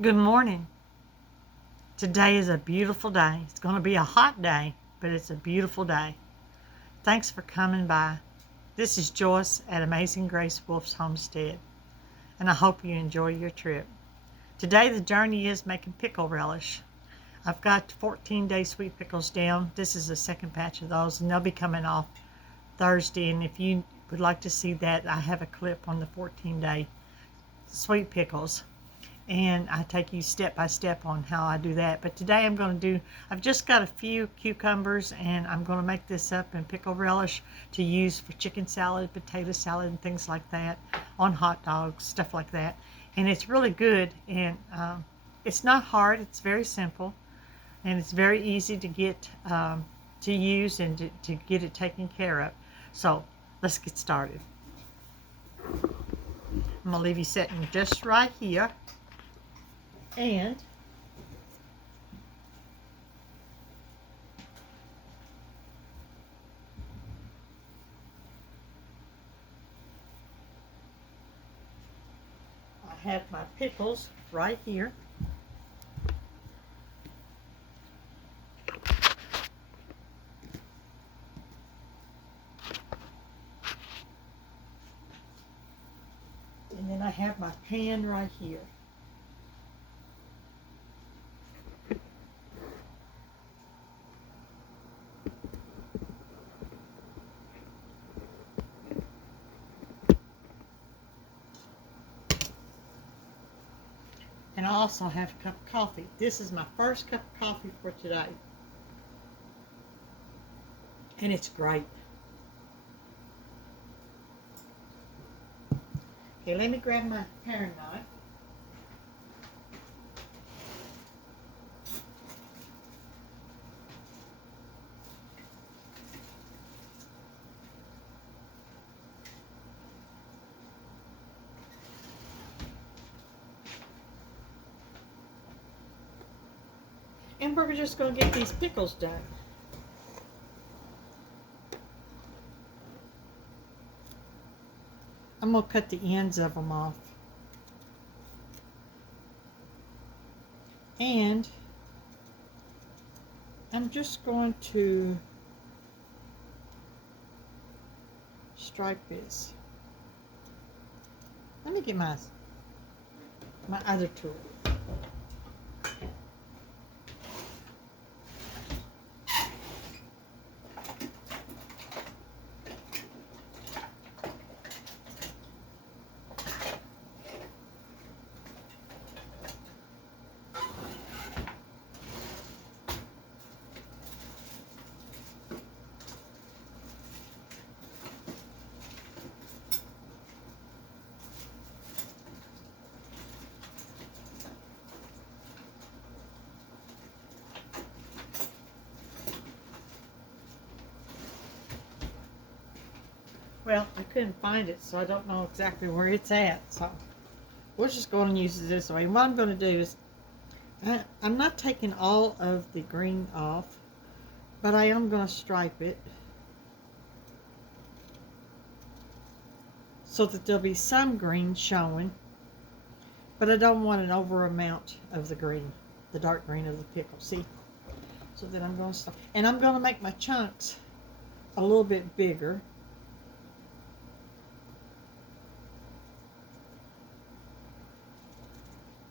Good morning. Today is a beautiful day. It's going to be a hot day, but it's a beautiful day. Thanks for coming by. This is Joyce at Amazing Grace Wolf's Homestead, and I hope you enjoy your trip. Today the journey is making pickle relish. I've got 14-day sweet pickles down. This is the second batch of those, and they'll be coming off Thursday. And if you would like to see that, I have a clip on the 14-day sweet pickles. And I take you step by step on how I do that. But today I've just got a few cucumbers, and I'm going to make this up in pickle relish to use for chicken salad, potato salad, and things like that, on hot dogs, stuff like that. And it's really good, and it's not hard. It's very simple, and it's very easy to get to use and to get it taken care of. So let's get started. I'm going to leave you sitting just right here. And I have my pickles right here. And then I have my pan right here. And I also have a cup of coffee. This is my first cup of coffee for today. And it's great. Okay, let me grab my paring knife. And we're just going to get these pickles done. I'm going to cut the ends of them off. And I'm just going to stripe this. Let me get my other tool. Well, I couldn't find it, so I don't know exactly where it's at. So we're just going to use it this way. And what I'm going to do is, I'm not taking all of the green off, but I am going to stripe it so that there'll be some green showing, but I don't want an over amount of the green, the dark green of the pickle. See? So then I'm going to stop. And I'm going to make my chunks a little bit bigger.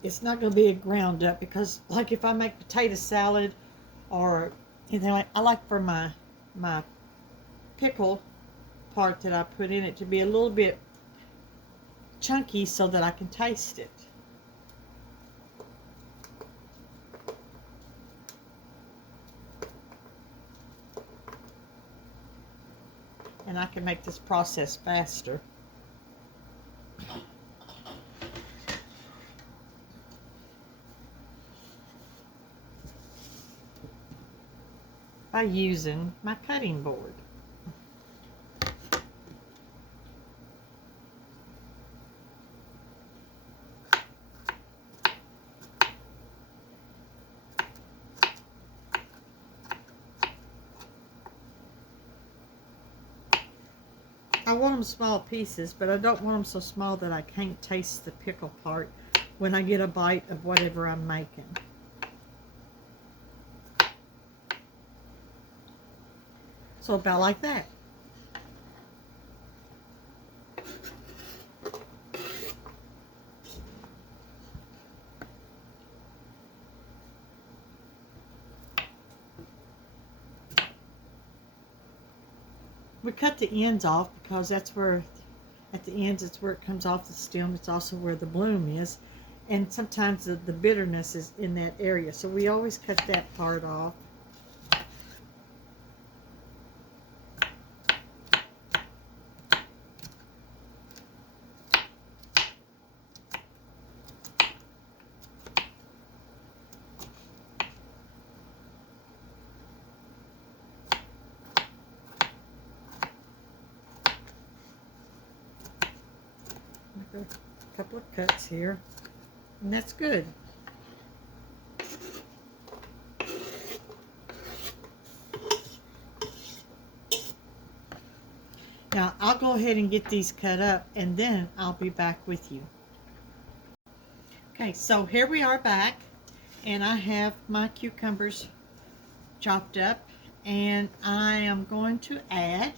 It's not going to be a ground up, because like if I make potato salad or anything like, I like for my pickle part that I put in it to be a little bit chunky so that I can taste it. And I can make this process faster. By using my cutting board. I want them small pieces, but I don't want them so small that I can't taste the pickle part when I get a bite of whatever I'm making. So about like that. We cut the ends off because that's where, at the ends, it's where it comes off the stem. It's also where the bloom is. And sometimes the bitterness is in that area. So we always cut that part off. A couple of cuts here, and that's good. Now I'll go ahead and get these cut up, and then I'll be back with you. Okay, so here we are back, and I have my cucumbers chopped up, and I am going to add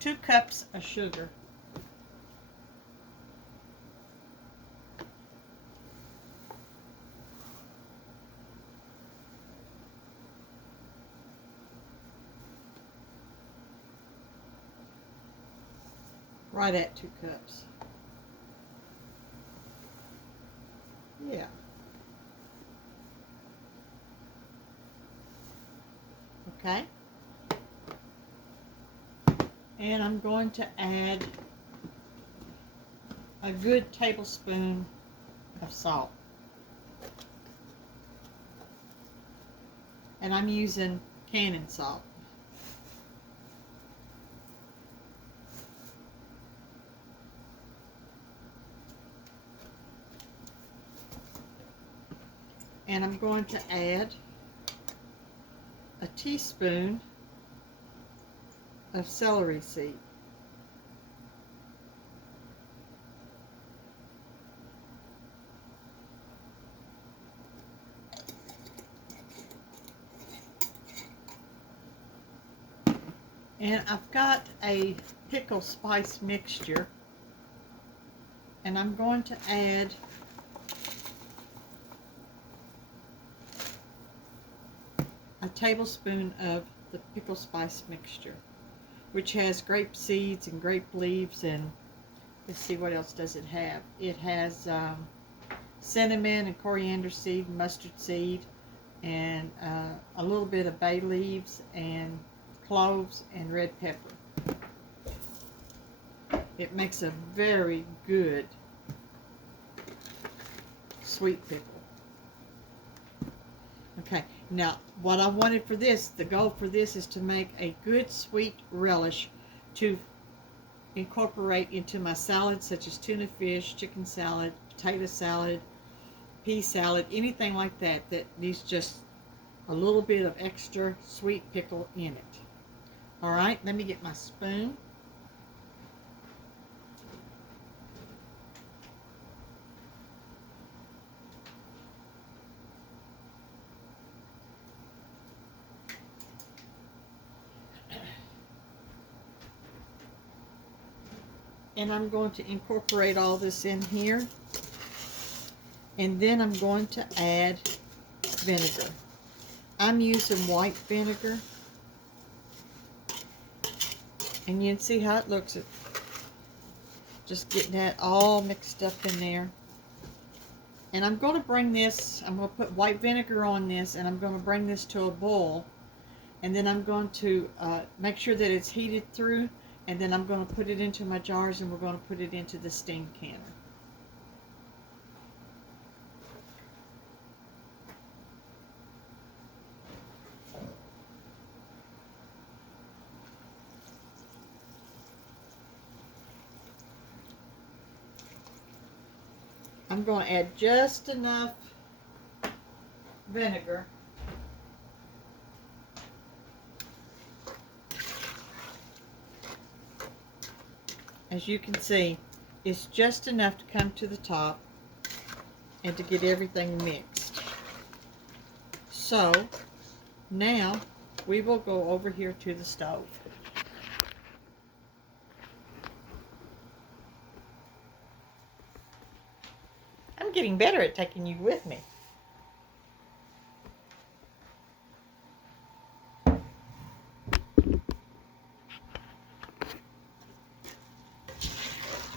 2 cups of sugar. Right at 2 cups. Yeah. Okay. And I'm going to add a good tablespoon of salt. And I'm using cannon salt. And I'm going to add a teaspoon of celery seed. And I've got a pickle spice mixture, and I'm going to add a tablespoon of the pickle spice mixture, which has grape seeds and grape leaves, and let's see, what else does it have? It has cinnamon and coriander seed, mustard seed, and a little bit of bay leaves and cloves and red pepper. It makes a very good sweet pickle. Okay, now what I wanted for this, the goal for this is to make a good sweet relish to incorporate into my salads, such as tuna fish, chicken salad, potato salad, pea salad, anything like that that needs just a little bit of extra sweet pickle in it. All right, let me get my spoon. And I'm going to incorporate all this in here. And then I'm going to add vinegar. I'm using white vinegar. And you can see how it looks. Just getting that all mixed up in there. And I'm going to bring this, I'm going to put white vinegar on this, and I'm going to bring this to a boil. And then I'm going to make sure that it's heated through. And then I'm going to put it into my jars, and we're going to put it into the steam canner. I'm going to add just enough vinegar as you can see, it's just enough to come to the top and to get everything mixed. So now we will go over here to the stove. I'm getting better at taking you with me.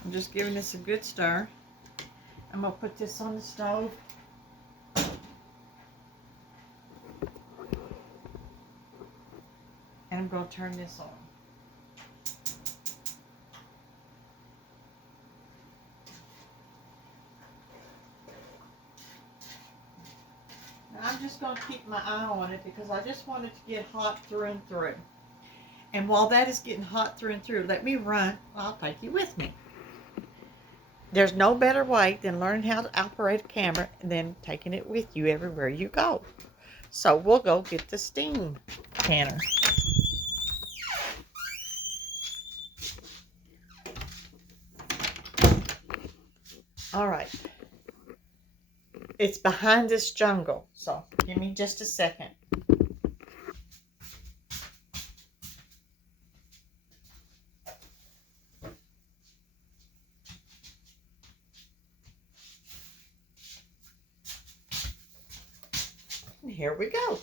I'm just giving this a good stir. I'm going to put this on the stove. And I'm going to turn this on. Now I'm just going to keep my eye on it because I just want it to get hot through and through. And while that is getting hot through and through, let me run. I'll take you with me. There's no better way than learning how to operate a camera than taking it with you everywhere you go. So we'll go get the steam canner. All right. It's behind this jungle, so give me just a second. And here we go.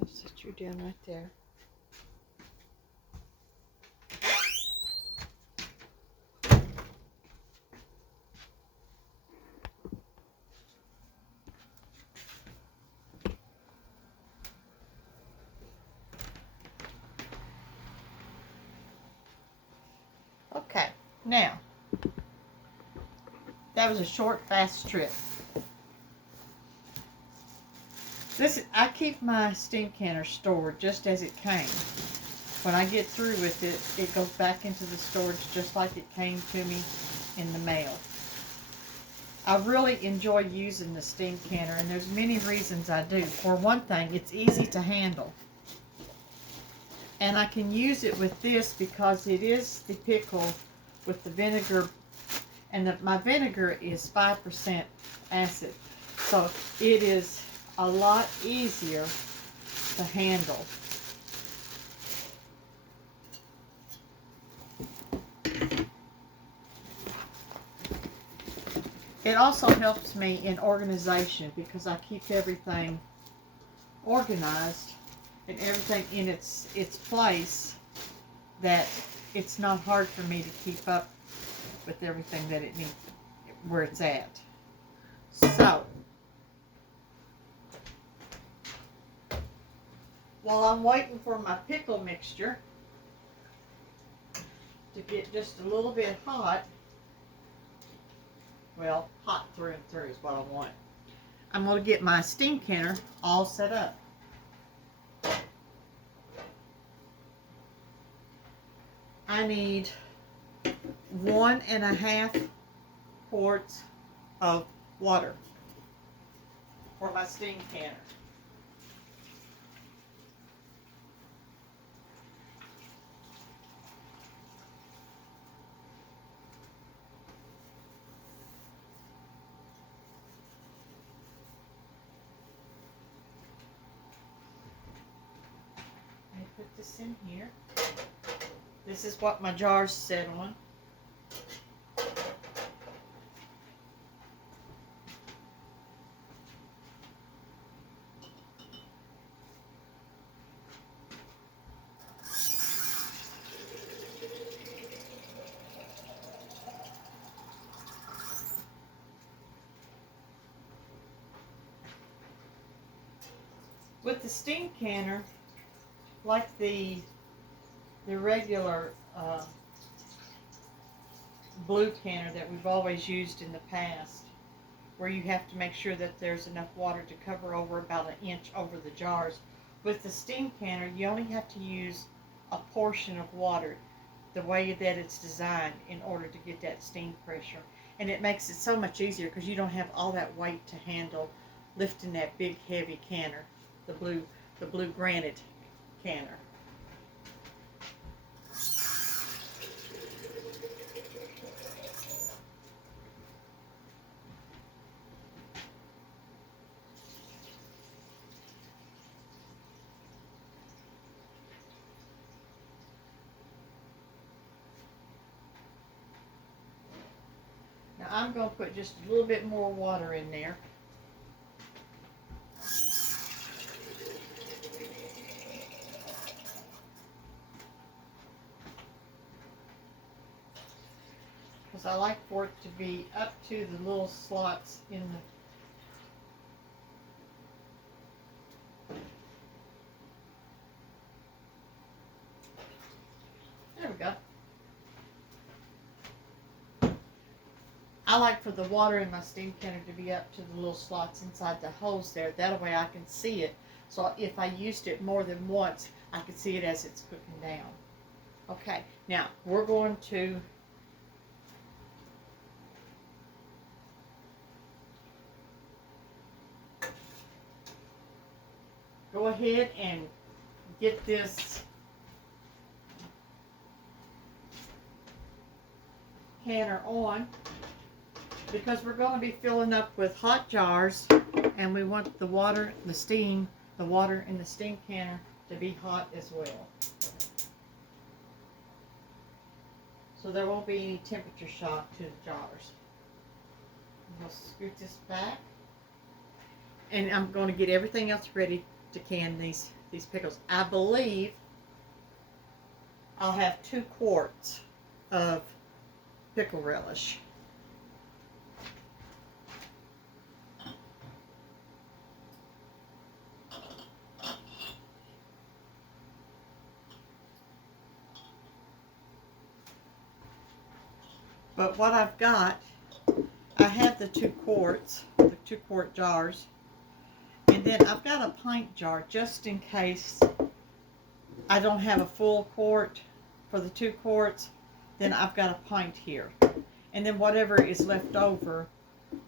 I'll set you down right there. Okay, now, that was a short, fast trip. I keep my steam canner stored just as it came. When I get through with it, it goes back into the storage just like it came to me in the mail. I really enjoy using the steam canner, and there's many reasons I do. For one thing, it's easy to handle. And I can use it with this because it is the pickle with the vinegar, and my vinegar is 5% acid. So it is a lot easier to handle. It also helps me in organization because I keep everything organized and everything in its place, that it's not hard for me to keep up with everything that it needs, where it's at. So, while I'm waiting for my pickle mixture to get just a little bit hot, well, hot through and through is what I want, I'm going to get my steam canner all set up. I need 1.5 quarts of water for my steam canner. Let me put this in here. This is what my jar's set on. With the steam canner, like the regular blue canner that we've always used in the past, where you have to make sure that there's enough water to cover over about 1 inch over the jars. With the steam canner, you only have to use a portion of water. the way that it's designed in order to get that steam pressure. And it makes it so much easier because you don't have all that weight to handle lifting that big heavy canner, the blue granite canner. Now I'm going to put just a little bit more water in there. Because I like for it to be up to the little slots in the There we go. I like for the water in my steam canner to be up to the little slots inside the holes there. That way I can see it. So if I used it more than once, I can see it as it's cooking down. Okay, now we're going to go ahead and get this canner on, because we're going to be filling up with hot jars, and we want the water, the water in the steam canner to be hot as well. So there won't be any temperature shock to the jars. We'll scoot this back, and I'm going to get everything else ready to can these pickles. I believe I'll have 2 quarts of pickle relish. But what I've got, I have the 2 quarts, the 2 quart jars, and then I've got a pint jar just in case I don't have a full quart for the 2 quarts. Then I've got a pint here, and then whatever is left over,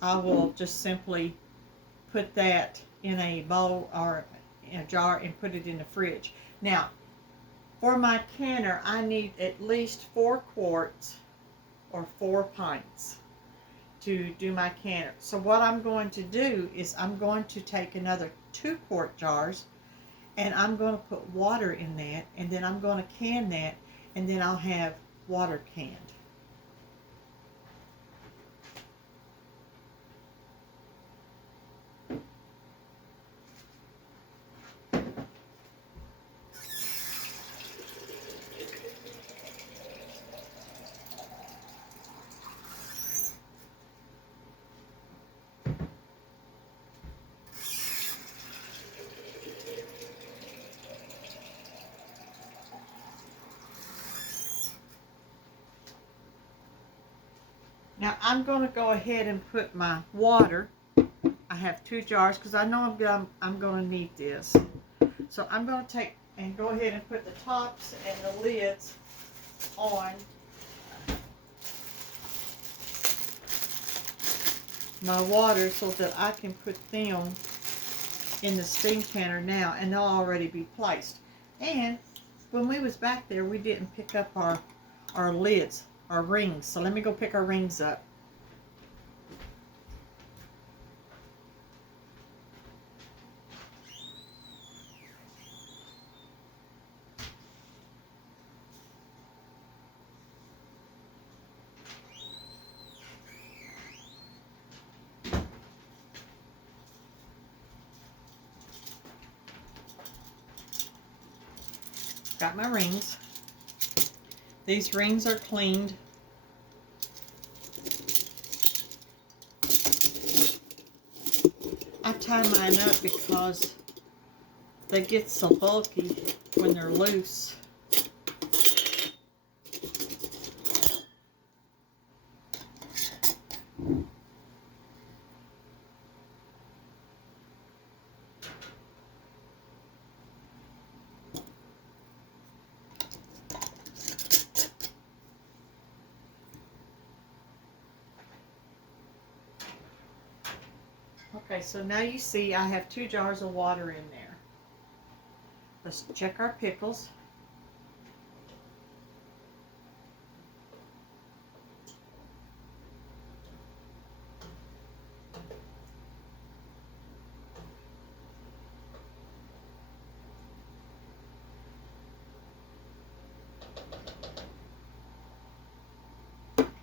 I will just simply put that in a bowl or in a jar and put it in the fridge. Now, for my canner, I need at least 4 quarts or 4 pints to do my canner. So what I'm going to do is I'm going to take another 2 quart jars, and I'm going to put water in that, and then I'm going to can that, and then I'll have water canned. Now I'm going to go ahead and put my water. I have 2 jars because I know I'm going to need this. So I'm going to take and go ahead and put the tops and the lids on my water so that I can put them in the steam canner now, and they'll already be placed. And when we was back there, we didn't pick up our lids, our rings. So let me go pick our rings up. Got my rings. These rings are cleaned. I tie mine up because they get so bulky when they're loose. Okay, so now you see I have 2 jars of water in there. Let's check our pickles.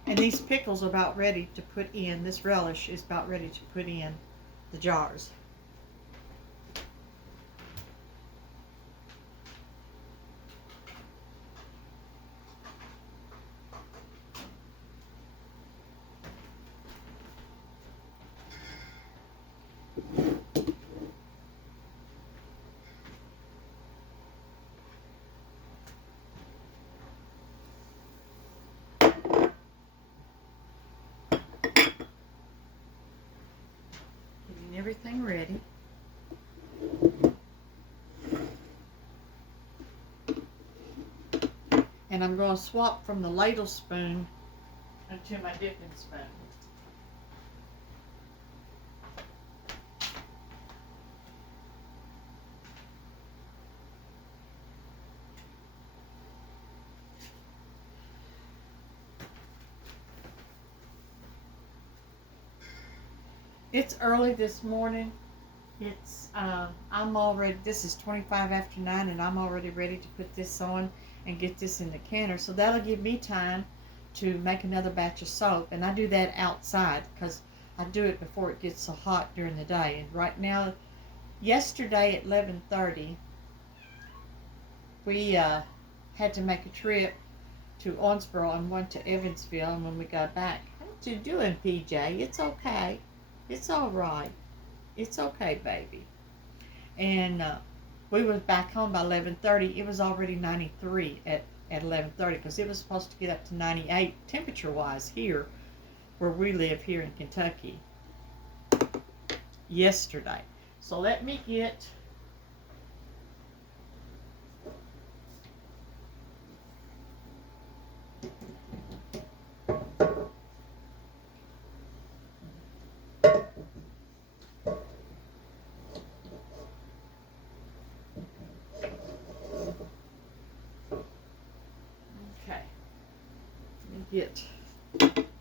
And these pickles are about ready to put in, this relish is about ready to put in the jars. Getting everything ready. And I'm going to swap from the ladle spoon into my dipping spoon. It's early this morning. It's I'm already, this is 25 after 9, and I'm already ready to put this on and get this in the canner. So that'll give me time to make another batch of soap, and I do that outside because I do it before it gets so hot during the day. And right now, yesterday at 11:30, we had to make a trip to Owensboro and one to Evansville. And when we got back, what you doing, PJ? It's okay. It's all right. It's okay, baby. And we was back home by 11:30. It was already 93 at 11:30 because it was supposed to get up to 98 temperature-wise here where we live here in Kentucky yesterday. So let me get get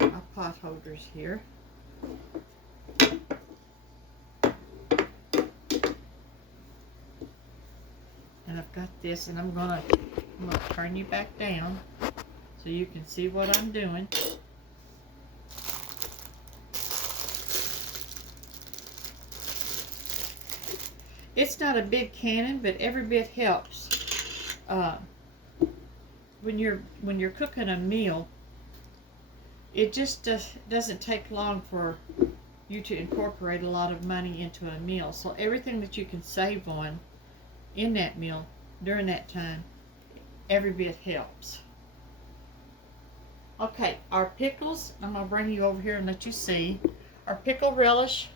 our pot holders here. And I've got this, and I'm gonna turn you back down so you can see what I'm doing. It's not a big cannon, but every bit helps. When you're cooking a meal, it just doesn't take long for you to incorporate a lot of money into a meal. So everything that you can save on in that meal during that time, every bit helps. Okay, our pickles, I'm going to bring you over here and let you see. Our pickle relish,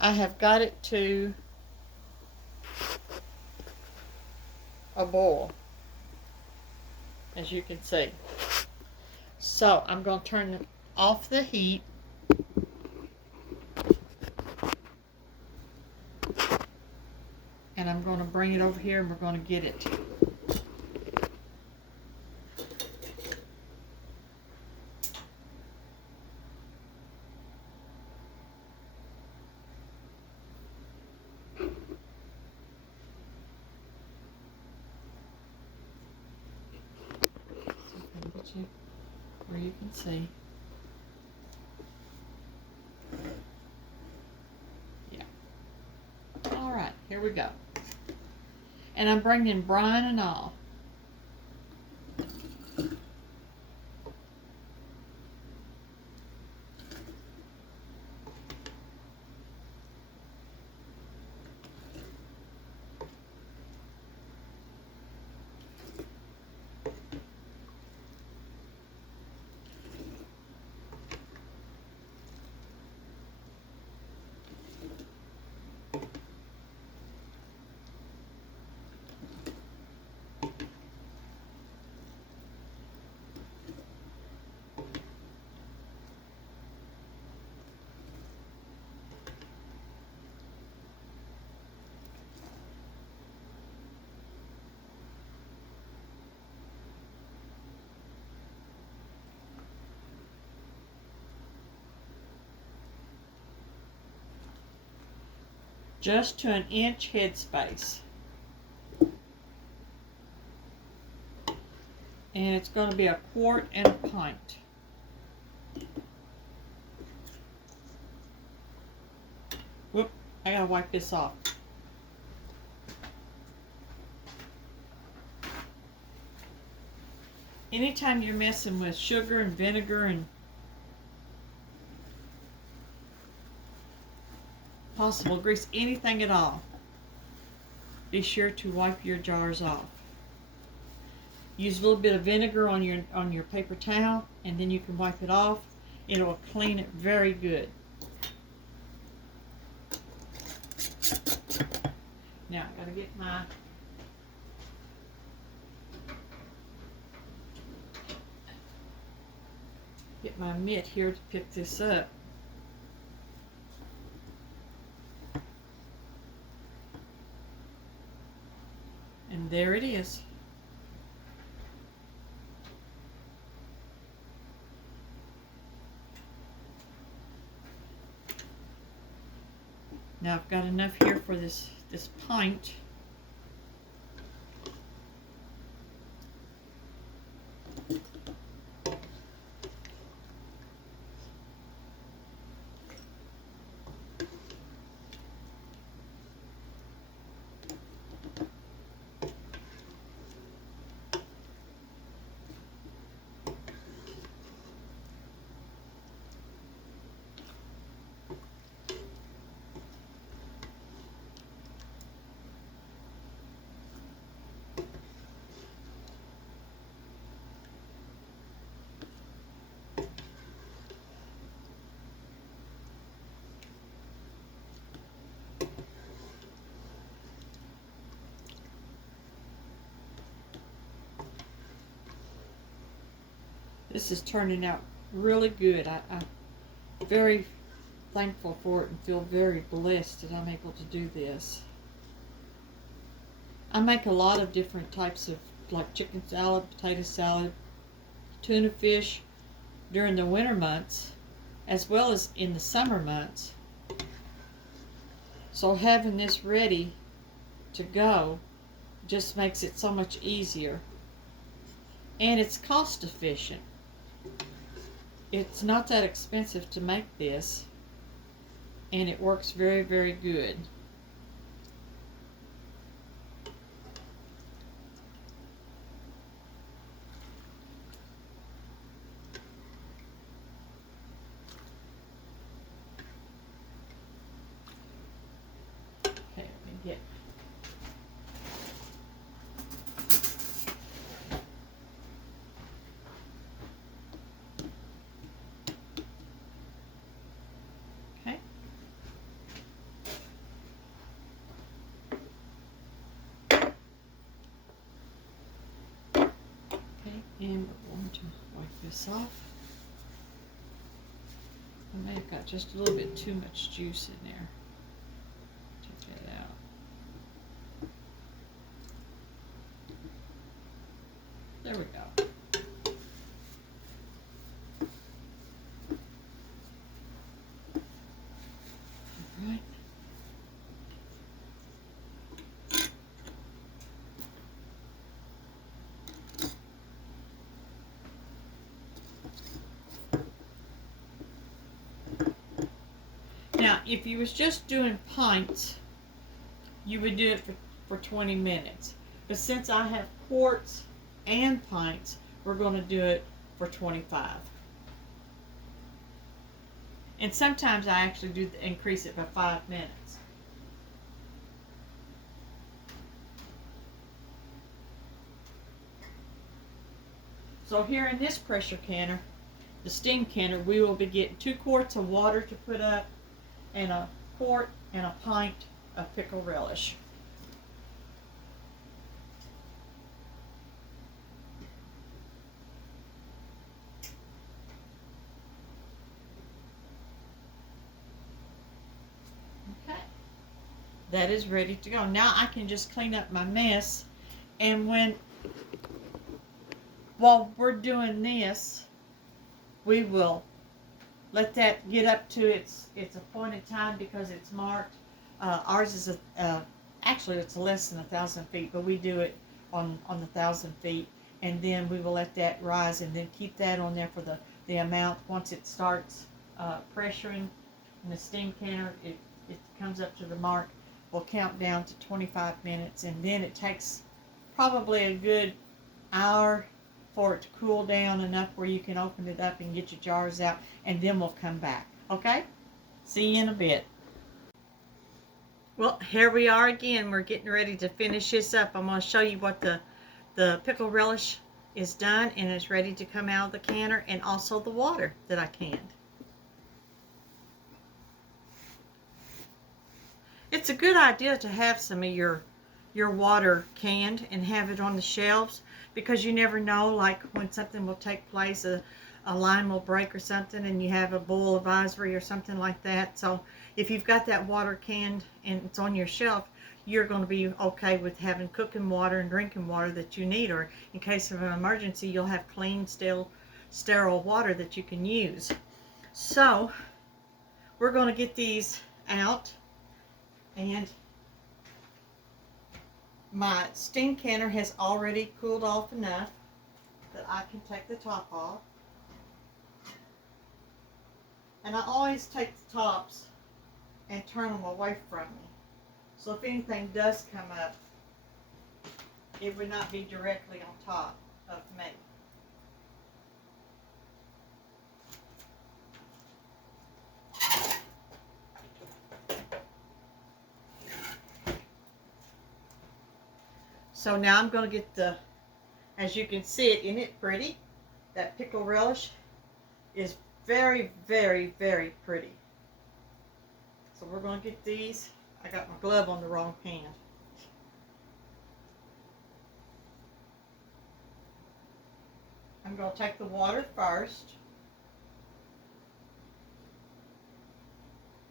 I have got it to a boil, as you can see. So I'm going to turn off the heat. And I'm going to bring it over here and we're going to get it. Where you can see. Yeah. All right, here we go. And I'm bringing brine and all. just to an inch headspace. And it's going to be a quart and a pint. Whoop, I gotta wipe this off. Anytime you're messing with sugar and vinegar and possible grease, anything at all, be sure to wipe your jars off. Use a little bit of vinegar on your paper towel, and then you can wipe it off. It will clean it very good. Now I gotta get my mitt here to pick this up. And there it is. Now I've got enough here for this pint. This is turning out really good. I'm very thankful for it and feel very blessed that I'm able to do this. I make a lot of different types of, like chicken salad, potato salad, tuna fish during the winter months as well as in the summer months. So having this ready to go just makes it so much easier. And it's cost efficient. It's not that expensive to make this, and it works very, very good. Okay, let me get and we're going to wipe this off. I may have got just a little bit too much juice in there. Take that out. There we go. All right. Now, if you was just doing pints, you would do it for 20 minutes. But since I have quarts and pints, we're going to do it for 25. And sometimes I actually do increase it by 5 minutes. So here in this pressure canner, the steam canner, we will be getting 2 quarts of water to put up, and a quart and a pint of pickle relish. Okay, that is ready to go. Now I can just clean up my mess, and while we're doing this, we will let that get up to its appointed time because it's marked. Ours is actually it's less than 1,000 feet, but we do it on the 1,000 feet, and then we will let that rise, and then keep that on there for the amount. Once it starts pressuring in the steam canner, it comes up to the mark. We'll count down to 25 minutes, and then it takes probably a good hour for it to cool down enough where you can open it up and get your jars out, and then we'll come back. Okay? See you in a bit. Well, here we are again. We're getting ready to finish this up. I'm going to show you what the pickle relish is done, and it's ready to come out of the canner, and also the water that I canned. It's a good idea to have some of your water canned and have it on the shelves, because you never know, like when something will take place, a line will break or something, and you have a bowl of ivory or something like that. So if you've got that water canned and it's on your shelf, you're going to be okay with having cooking water and drinking water that you need, or in case of an emergency, you'll have clean, sterile water that you can use. So we're going to get these out, and my steam canner has already cooled off enough that I can take the top off. And I always take the tops and turn them away from me, so if anything does come up, it would not be directly on top of me. So now I'm going to get as you can see it, isn't it pretty? That pickle relish is very, very, very pretty. So we're going to get these. I got my glove on the wrong hand. I'm going to take the water first.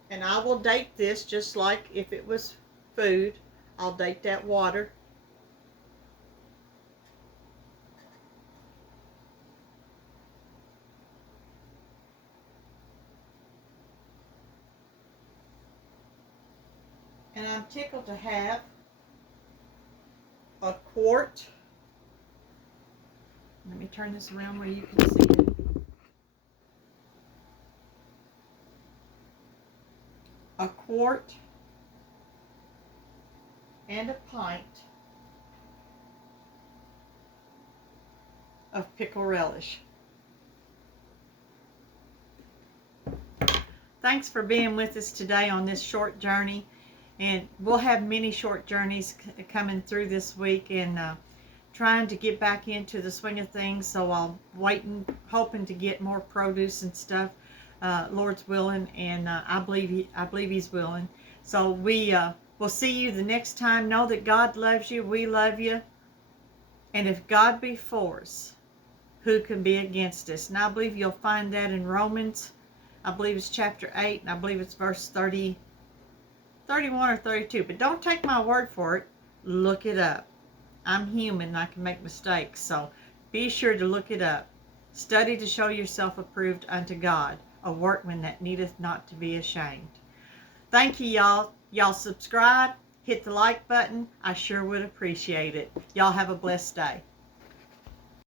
And I will date this just like if it was food. I'll date that water. And I'm tickled to have a quart. Let me turn this around where you can see it. A quart and a pint of pickle relish. Thanks for being with us today on this short journey. And we'll have many short journeys coming through this week, and trying to get back into the swing of things. So I'm waiting, hoping to get more produce and stuff, Lord's willing, and I believe He's willing. So we'll see you the next time. Know that God loves you. We love you. And if God be for us, who can be against us? And I believe you'll find that in Romans. I believe it's chapter 8, and I believe it's verse 31 or 32, but don't take my word for it. Look it up. I'm human and I can make mistakes, so be sure to look it up. Study to show yourself approved unto God, a workman that needeth not to be ashamed. Thank you, y'all. Y'all subscribe, hit the like button. I sure would appreciate it. Y'all have a blessed day.